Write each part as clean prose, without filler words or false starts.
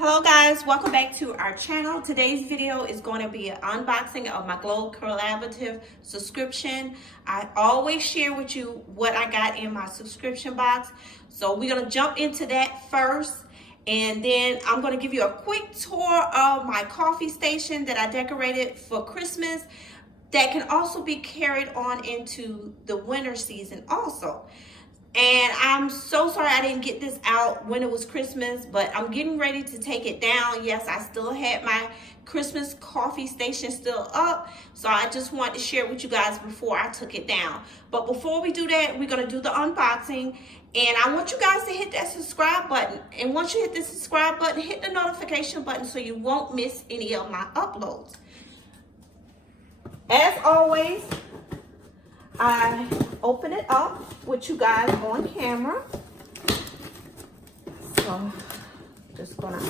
Hello guys, welcome back to our channel. Today's video is going to be an unboxing of my Glow Collaborative subscription. I always share with you what I got in my subscription box. So we're going to jump into that first. And then I'm going to give you a quick tour of my coffee station that I decorated for Christmas. That can also be carried on into the winter season also. And I'm so sorry I didn't get this out when it was Christmas, but I'm getting ready to take it down. Yes, I still had my Christmas coffee station still up, so I just wanted to share it with you guys before I took it down. But before we do that, we're going to do the unboxing, and I want you guys to hit that subscribe button. And once you hit the subscribe button, hit the notification button so you won't miss any of my uploads. As always, I open it up with you guys on camera. So just gonna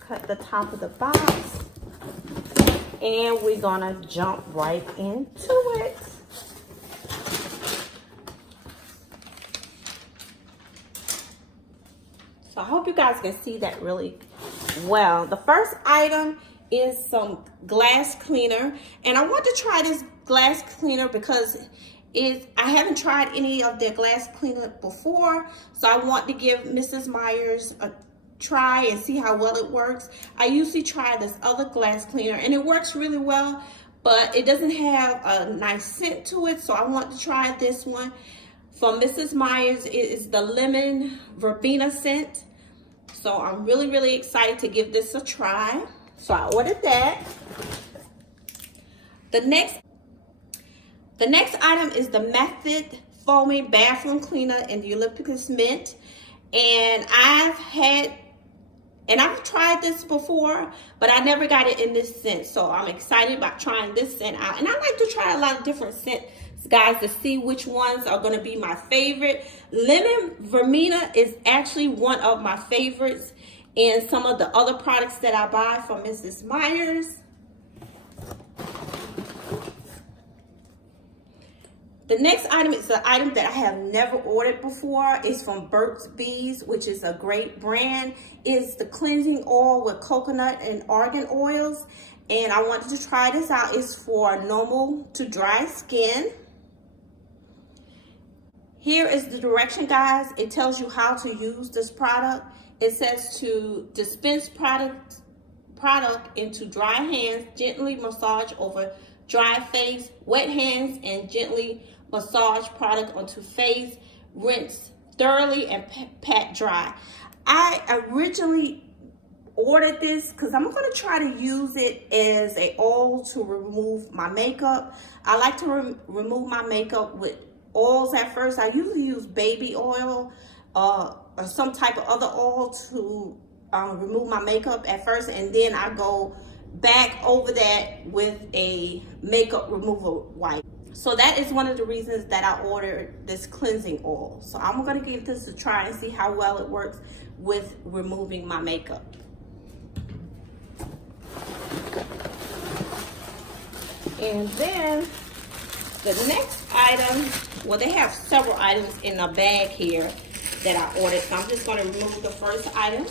cut the top of the box and we're gonna jump right into it. So I hope you guys can see that really well. The first item is some glass cleaner, and I want to try this glass cleaner because I haven't tried any of their glass cleaner before, so I want to give Mrs. Meyer's a try and see how well it works. I usually try this other glass cleaner and it works really well, but it doesn't have a nice scent to it, so I want to try this one from Mrs. Meyer's. It is the lemon verbena scent, so I'm really excited to give this a try. So I ordered that. The next item is the Method Foaming Bathroom Cleaner in the Eucalyptus Mint. And I've tried this before, but I never got it in this scent. So I'm excited about trying this scent out. And I like to try a lot of different scents, guys, to see which ones are going to be my favorite. Lemon verbena is actually one of my favorites in some of the other products that I buy from Mrs. Meyer's. The next item is an item that I have never ordered before. It's from Burt's Bees, which is a great brand. It's the cleansing oil with coconut and argan oils. And I wanted to try this out. It's for normal to dry skin. Here is the direction, guys. It tells you how to use this product. It says to dispense product into dry hands, gently massage over dry face, wet hands, and gently massage product onto face, rinse thoroughly, and pat dry. I originally ordered this because I'm going to try to use it as an oil to remove my makeup. I like to remove my makeup with oils at first. I usually use baby oil or some type of other oil to remove my makeup at first, and then I go back over that with a makeup removal wipe. So that is one of the reasons that I ordered this cleansing oil. So I'm going to give this a try and see how well it works with removing my makeup. And then the next item, well, they have several items in a bag here that I ordered, so I'm just going to remove the first item.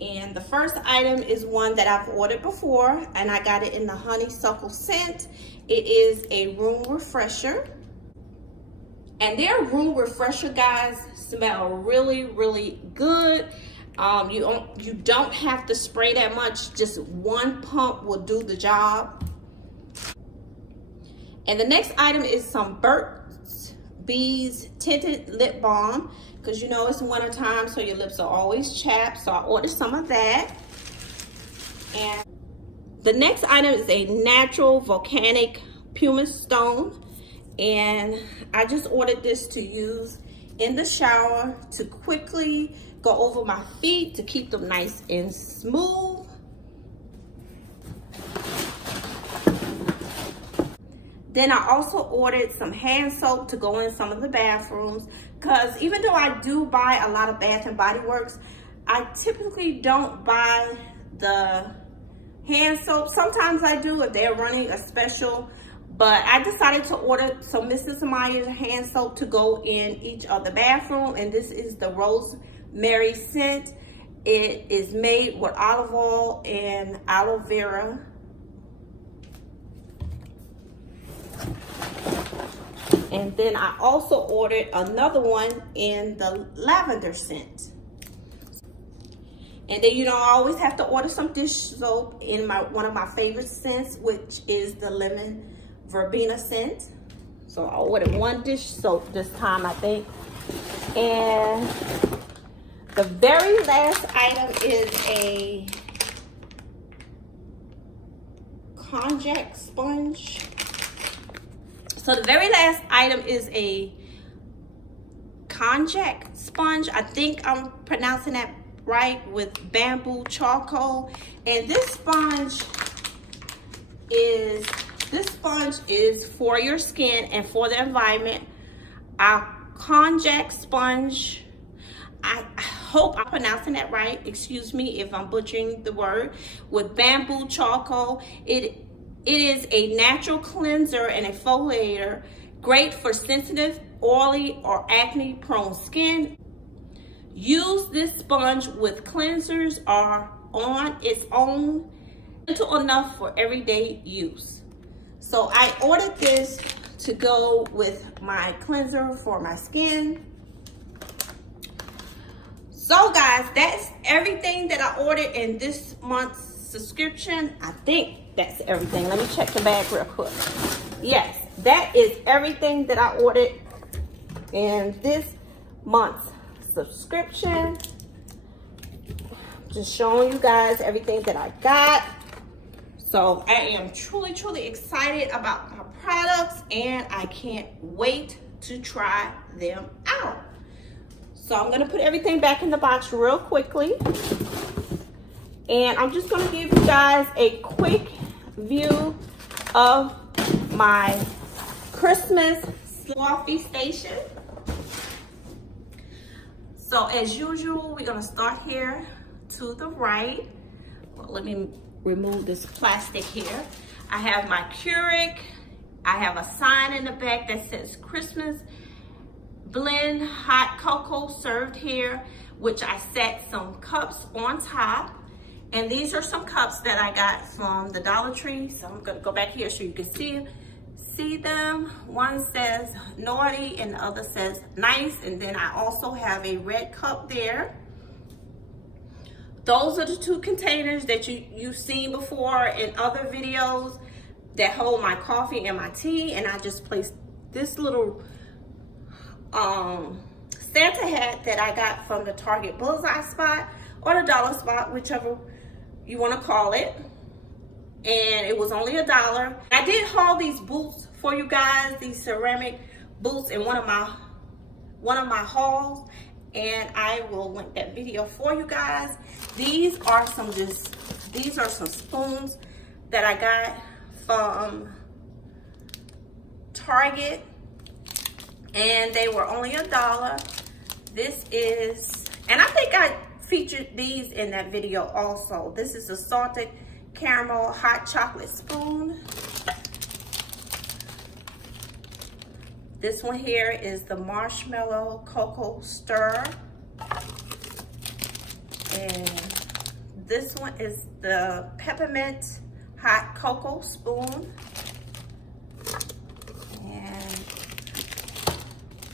And the first item is one that I've ordered before, and I got it in the honeysuckle scent. It is a room refresher. And their room refresher, guys, smell really good. You don't have to spray that much. Just one pump will do the job. And the next item is some Burt's Bees Tinted Lip Balm, because you know it's winter time, so your lips are always chapped. So I ordered some of that. And the next item is a natural volcanic pumice stone, and I just ordered this to use in the shower to quickly go over my feet to keep them nice and smooth. Then I also ordered some hand soap to go in some of the bathrooms, because even though I do buy a lot of Bath and Body Works, I typically don't buy the hand soap. Sometimes I do if they're running a special, But I decided to order some Mrs. Meyer's hand soap to go in each of the bathroom. And this is the rosemary scent. It is made with olive oil and aloe vera. And then I also ordered another one in the lavender scent. And then, you know, I always have to order some dish soap in one of my favorite scents, which is the lemon verbena scent. So I ordered one dish soap this time, I think. And the very last item is a konjac sponge. So the very last item is a konjac sponge. I think I'm pronouncing that right, with bamboo charcoal. And this sponge is for your skin and for the environment. Our konjac sponge, I hope I'm pronouncing that right. Excuse me if I'm butchering the word. With bamboo charcoal, it is a natural cleanser and exfoliator, great for sensitive, oily, or acne-prone skin. Use this sponge with cleansers or on its own, gentle enough for everyday use. So I ordered this to go with my cleanser for my skin. So guys, that's everything that I ordered in this month's subscription. I think that's everything. Let me check the bag real quick. Yes, that is everything that I ordered in this month's subscription. Just showing you guys everything that I got. So I am truly excited about my products, and I can't wait to try them out. So I'm gonna put everything back in the box real quickly, and I'm just gonna give you guys a quick view of my Christmas coffee station. So as usual, we're gonna start here to the right. Well, let me remove this plastic here. I have my Keurig. I have a sign in the back that says Christmas blend hot cocoa served here, which I set some cups on top. And these are some cups that I got from the Dollar Tree. So I'm gonna go back here so you can see them. One says naughty and the other says nice. And then I also have a red cup there. Those are the two containers that you've seen before in other videos that hold my coffee and my tea. And I just placed this little Santa hat that I got from the Target Bullseye Spot or the Dollar Spot, whichever you want to call it. And it was only $1. I did haul these boots for you guys, these ceramic boots, in one of my hauls, and I will link that video for you guys. These are some spoons that I got from Target, and they were only $1. This is, and I think I featured these in that video also. This is a salted caramel hot chocolate spoon. This one here is the marshmallow cocoa stir. And this one is the peppermint hot cocoa spoon. And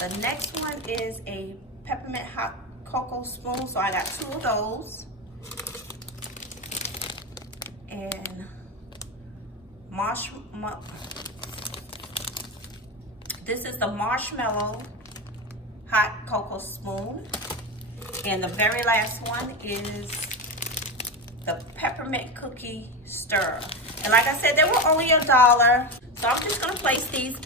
the next one is a peppermint hot cocoa spoon. So I got 2 of those. And this is the marshmallow hot cocoa spoon. And the very last one is the peppermint cookie stir. And like I said, they were only $1. So I'm just gonna place these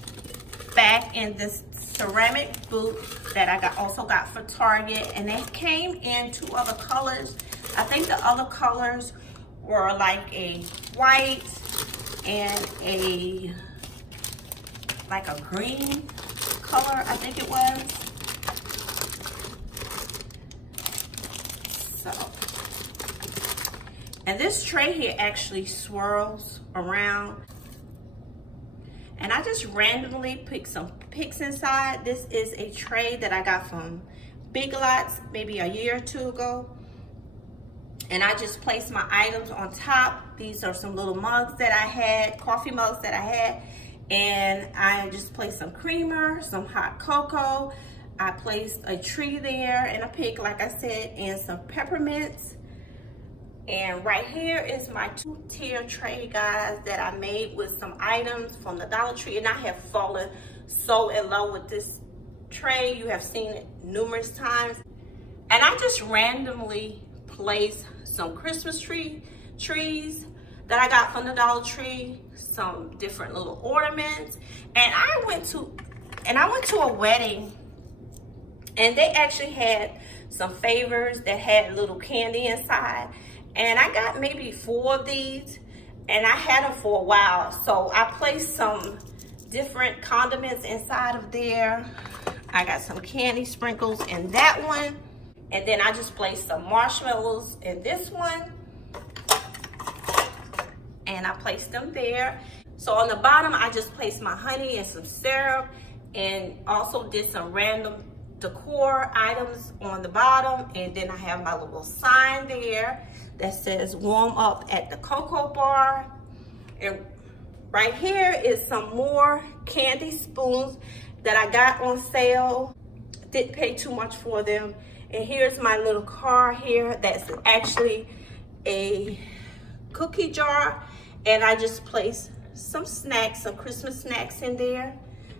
back in this ceramic boot that I also got for Target. And they came in 2 other colors. I think the other colors were like a white and like a green color, I think it was. So, and this tray here actually swirls around. And I just randomly picked some picks inside. This is a tray that I got from Big Lots maybe a year or two ago. And I just placed my items on top. These are some little mugs that I had, coffee mugs that I had. And I just placed some creamer, some hot cocoa. I placed a tree there and a pick, like I said, and some peppermints. And right here is my 2-tier tray, guys, that I made with some items from the Dollar Tree. And I have fallen so in love with this tray. You have seen it numerous times. And I just randomly placed some Christmas trees that I got from the Dollar Tree, some different little ornaments. And I went to a wedding, and they actually had some favors that had little candy inside. And I got maybe 4 of these, and I had them for a while. So I placed some different condiments inside of there. I got some candy sprinkles in that one. And then I just placed some marshmallows in this one. And I placed them there. So on the bottom, I just placed my honey and some syrup, and also did some random decor items on the bottom. And then I have my little sign there that says warm up at the cocoa bar. And right here is some more candy spoons that I got on sale. Didn't pay too much for them. And here's my little car here that's actually a cookie jar. And I just placed some snacks, some Christmas snacks in there.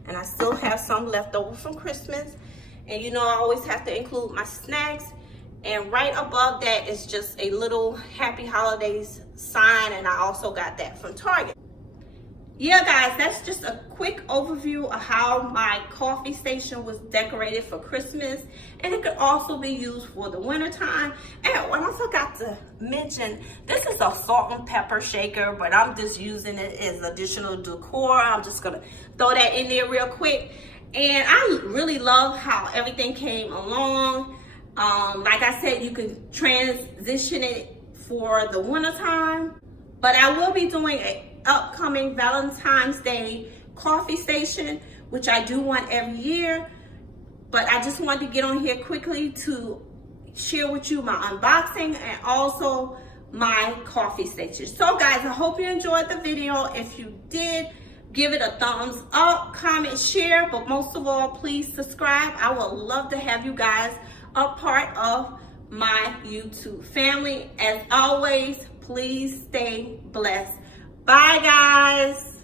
And I still have some left over from Christmas. And you know, I always have to include my snacks. And right above that is just a little Happy Holidays sign. And I also got that from Target. Yeah, guys, that's just a quick overview of how my coffee station was decorated for Christmas. And it could also be used for the winter time. And I forgot to mention, this is a salt and pepper shaker, but I'm just using it as additional decor. I'm just gonna throw that in there real quick. And I really love how everything came along. Like I said, you can transition it for the winter time. But I will be doing an upcoming Valentine's Day coffee station, which I do one every year. But I just wanted to get on here quickly to share with you my unboxing and also my coffee station. So guys, I hope you enjoyed the video. If you did, give it a thumbs up, comment, share, but most of all, please subscribe. I would love to have you guys a part of my YouTube family. As always, please stay blessed. Bye, guys.